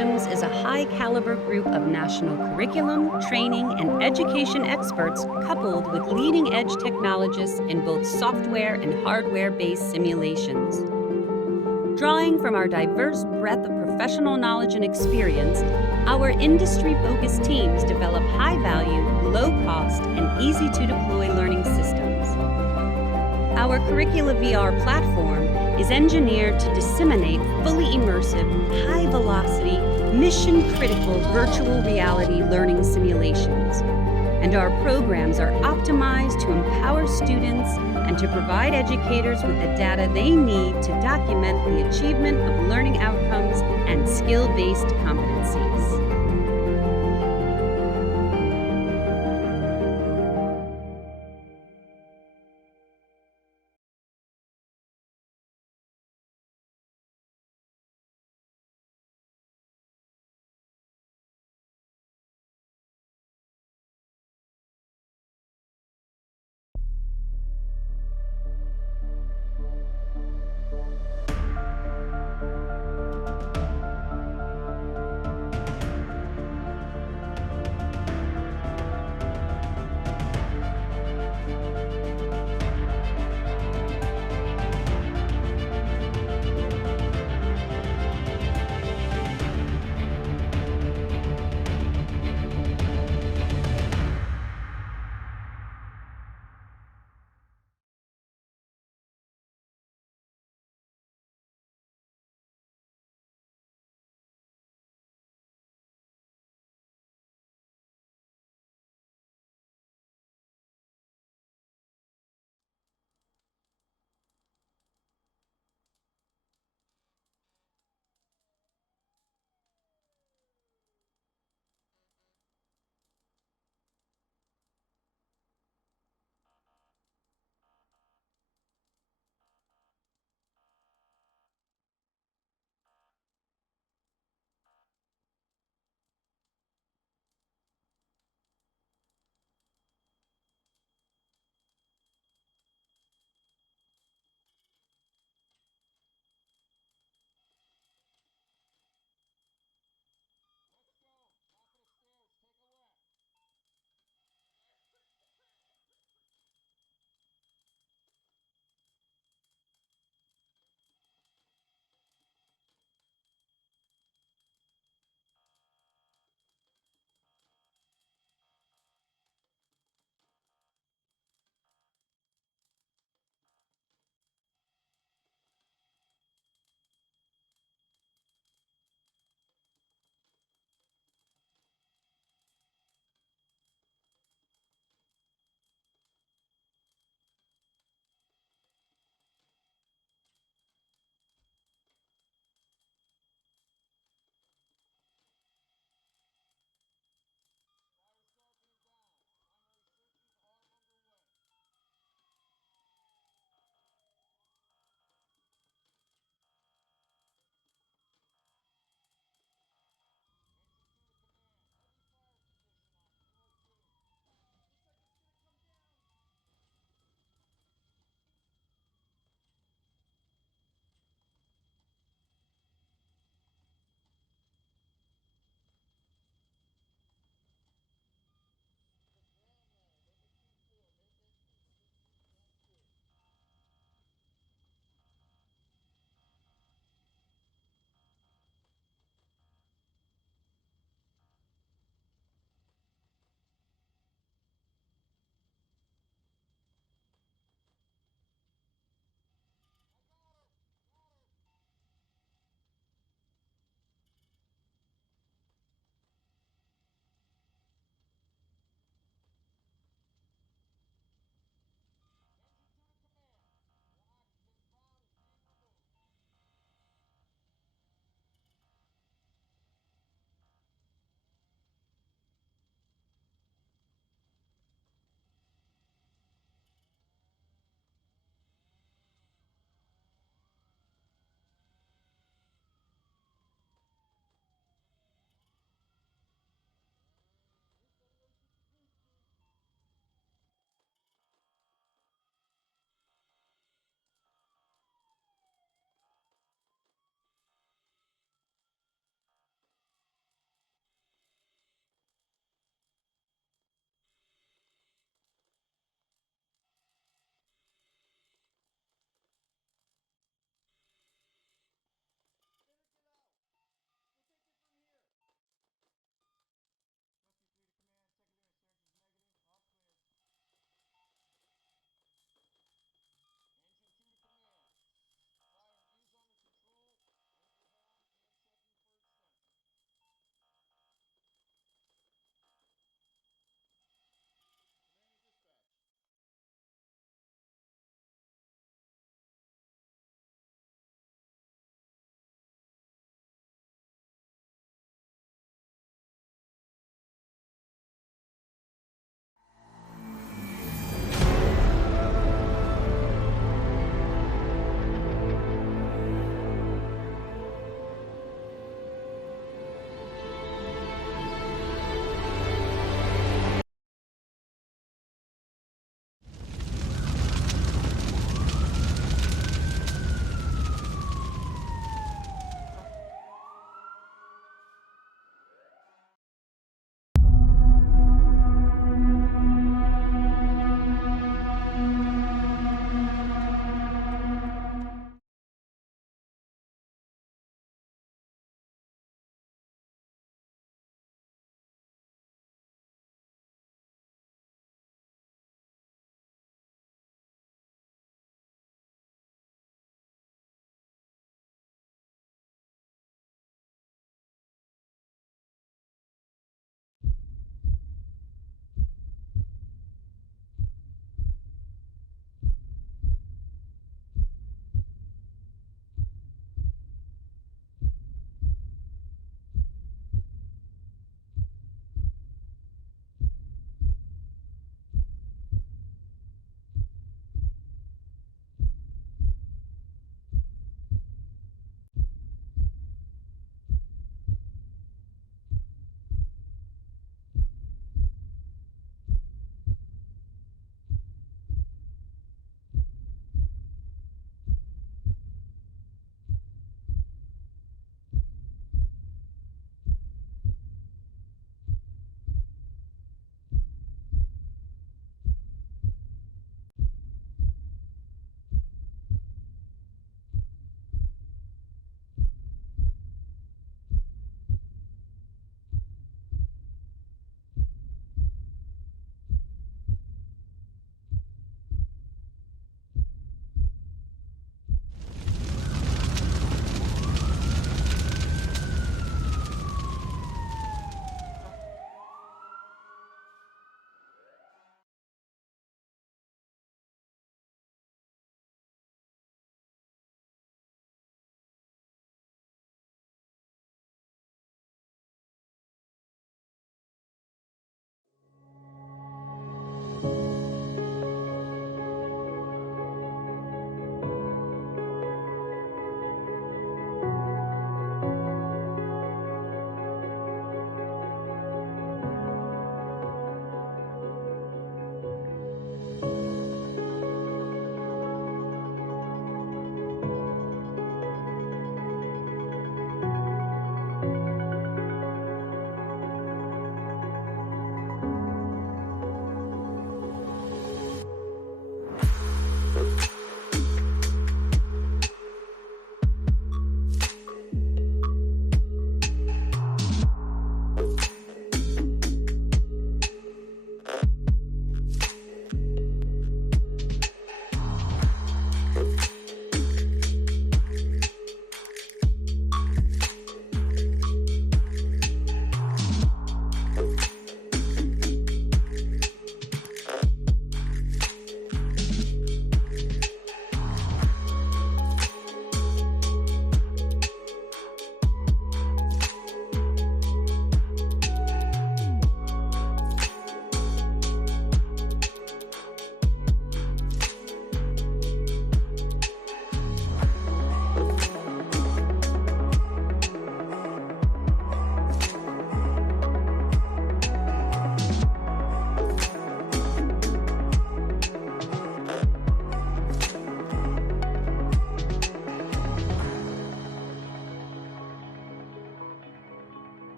Systems is a high-caliber group of national curriculum, training, and education experts coupled with leading-edge technologists in both software and hardware-based simulations. Drawing from our diverse breadth of professional knowledge and experience, our industry-focused teams develop high-value, low-cost, and easy-to-deploy learning systems. Our Curricula VR platform is engineered to disseminate fully immersive, high-velocity, mission-critical virtual reality learning simulations. And our programs are optimized to empower students and to provide educators with the data they need to document the achievement of learning outcomes and skill-based competencies.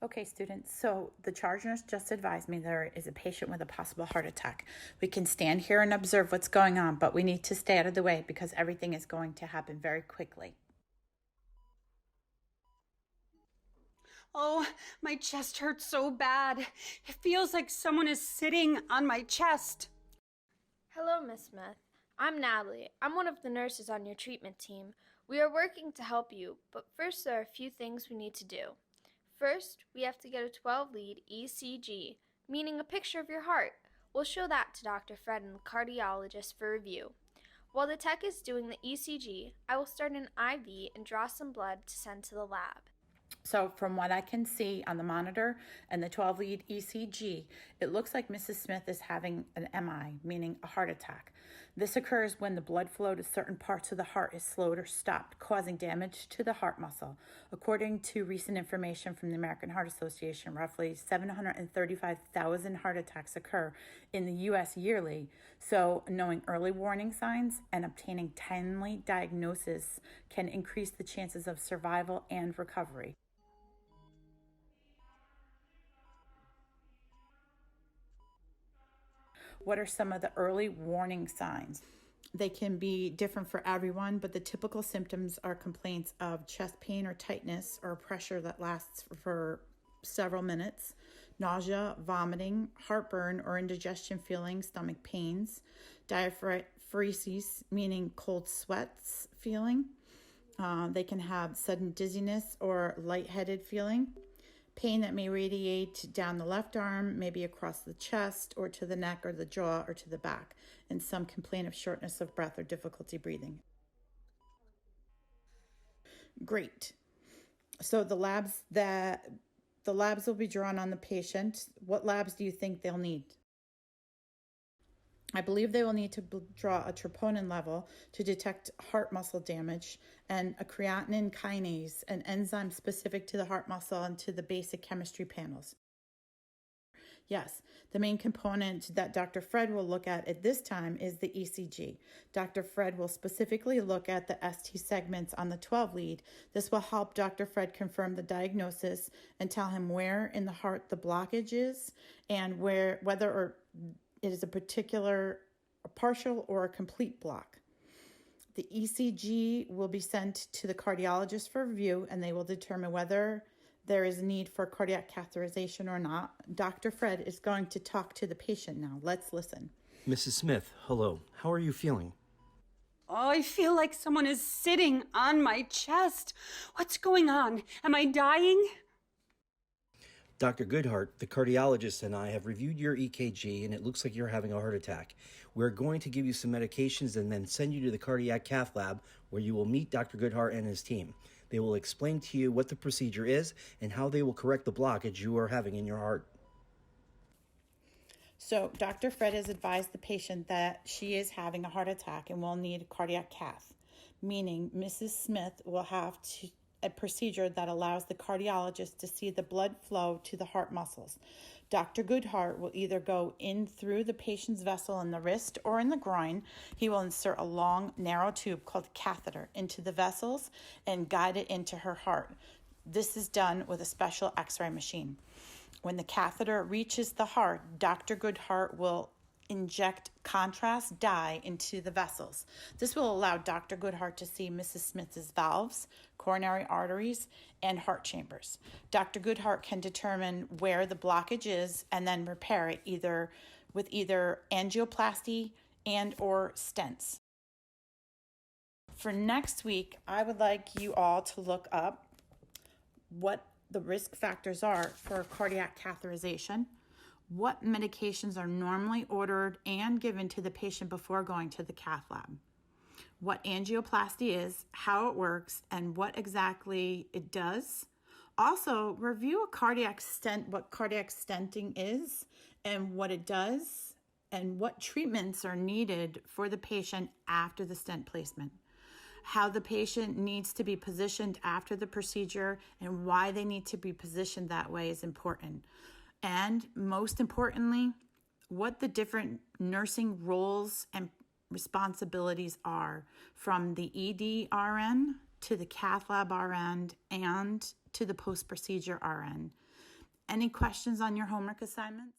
Okay, students, so the charge nurse just advised me there is a patient with a possible heart attack. We can stand here and observe what's going on, but we need to stay out of the way because everything is going to happen very quickly. Oh, my chest hurts so bad. It feels like someone is sitting on my chest. Hello, Miss Smith. I'm Natalie. I'm one of the nurses on your treatment team. We are working to help you, but first there are a few things we need to do. First, we have to get a 12-lead ECG, meaning a picture of your heart. We'll show that to Dr. Fred and the cardiologist for review. While the tech is doing the ECG, I will start an IV and draw some blood to send to the lab. So from what I can see on the monitor and the 12-lead ECG, it looks like Mrs. Smith is having an MI, meaning a heart attack. This occurs when the blood flow to certain parts of the heart is slowed or stopped, causing damage to the heart muscle. According to recent information from the American Heart Association, roughly 735,000 heart attacks occur in the U.S. yearly. So knowing early warning signs and obtaining timely diagnosis can increase the chances of survival and recovery. What are some of the early warning signs? They can be different for everyone, but the typical symptoms are complaints of chest pain or tightness or pressure that lasts for several minutes, nausea, vomiting, heartburn or indigestion feeling, stomach pains, diaphoresis, meaning cold sweats feeling. They can have sudden dizziness or lightheaded feeling. Pain that may radiate down the left arm, maybe across the chest or to the neck or the jaw or to the back, and some complain of shortness of breath or difficulty breathing. Great. So the labs will be drawn on the patient. What labs do you think they'll need? I believe they will need to draw a troponin level to detect heart muscle damage and a creatinine kinase, an enzyme specific to the heart muscle and to the basic chemistry panels. Yes, the main component that Dr. Fred will look at this time is the ECG. Dr. Fred will specifically look at the ST segments on the 12 lead. This will help Dr. Fred confirm the diagnosis and tell him where in the heart the blockage is and whether it is a partial or a complete block. The ECG will be sent to the cardiologist for review, and they will determine whether there is a need for cardiac catheterization or not. Dr. Fred is going to talk to the patient now. Let's listen. Mrs. Smith, hello. How are you feeling? Oh, I feel like someone is sitting on my chest. What's going on? Am I dying? Dr. Goodhart, the cardiologist, and I have reviewed your EKG, and it looks like you're having a heart attack. We're going to give you some medications and then send you to the cardiac cath lab where you will meet Dr. Goodhart and his team. They will explain to you what the procedure is and how they will correct the blockage you are having in your heart. So Dr. Fred has advised the patient that she is having a heart attack and will need a cardiac cath, meaning Mrs. Smith will have a procedure that allows the cardiologist to see the blood flow to the heart muscles. Dr. Goodhart will either go in through the patient's vessel in the wrist or in the groin. He will insert a long, narrow tube called a catheter into the vessels and guide it into her heart. This is done with a special X-ray machine. When the catheter reaches the heart, Dr. Goodhart will inject contrast dye into the vessels. This will allow Dr. Goodhart to see Mrs. Smith's valves, coronary arteries, and heart chambers. Dr. Goodhart can determine where the blockage is and then repair it either with either angioplasty and or stents. For next week, I would like you all to look up what the risk factors are for cardiac catheterization, what medications are normally ordered and given to the patient before going to the cath lab, what angioplasty is, how it works, and what exactly it does. Also, review a cardiac stent, what cardiac stenting is and what it does, and what treatments are needed for the patient after the stent placement. How the patient needs to be positioned after the procedure and why they need to be positioned that way is important. And most importantly, what the different nursing roles and responsibilities are, from the ED RN to the cath lab RN and to the post-procedure RN. Any questions on your homework assignments?